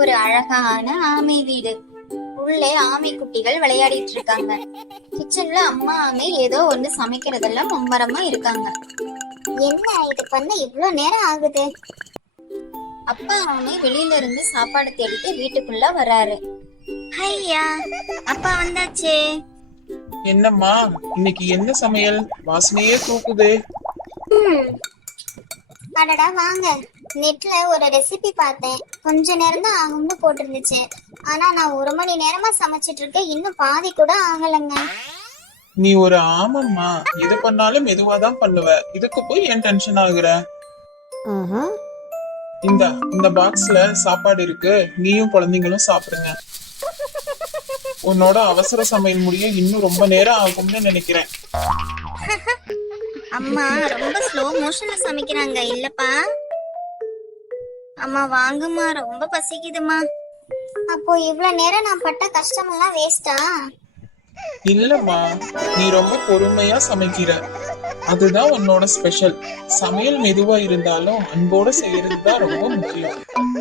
ஒரு அழகான ஆமை வீடு. உள்ளே ஆமை குட்டிகள் விளையாடிட்டு இருக்காங்க. கிச்சன்ல அம்மா ஆமை ஏதோ ஒண்ணு சமைக்கிறதெல்லாம் மும்மரமா இருக்காங்க. என்ன இது பண்ண இவ்ளோ நேரம் ஆகுது? அப்பா ஆமை வெளியில இருந்து சாப்பாடு தேடிட்டு வீட்டுக்குள்ள வராரு. ஐயா, அப்பா வந்தாச்சே. என்னம்மா, இன்னைக்கு என்ன சமையல்? வாசனையே தூக்குதே. அடடா வாங்க. நெட்ல ஒரு ரெசிபி பார்த்தேன். கொஞ்ச நேரம் தான் ஆகும்னு போட்டிருந்துச்சு. ஆனா நான் 1 மணி நேரமா சமைச்சிட்டு இருக்கேன், இன்னும் பாதி கூட ஆகலைங்க. நீ ஒரு ஆமம்மா, எது பண்ணாலும் மெதுவாதான் பண்ணுவ. இதுக்கு போய் ஏன் டென்ஷன் ஆகுற? இந்த பாக்ஸ்ல சாப்பாடு இருக்கு, நீயும் குழந்தைங்களும் சாப்பிடுங்க. உன்னோட அவசர சமையல் முடிய இன்னும் ரொம்ப நேரம் ஆகும்னு நினைக்கிறேன். அம்மா ரொம்ப ஸ்லோ மோஷன்ல சமைக்கிறாங்க இல்லப்பா? அம்மா வாங்குமா, ரொம்ப பசிக்குதுமா. அப்போ இவ்ளோ நேரம் நான் பட்ட கஷ்டமெல்லாம் வேஸ்டா? இல்லம்மா, நீ ரொம்ப பொறுமையா சமைக்கிற. அதுதான் உன்னோட ஸ்பெஷல். சமையல் மெதுவா இருந்தாலும் அன்போட செய்யறது தான் ரொம்ப முக்கியம்.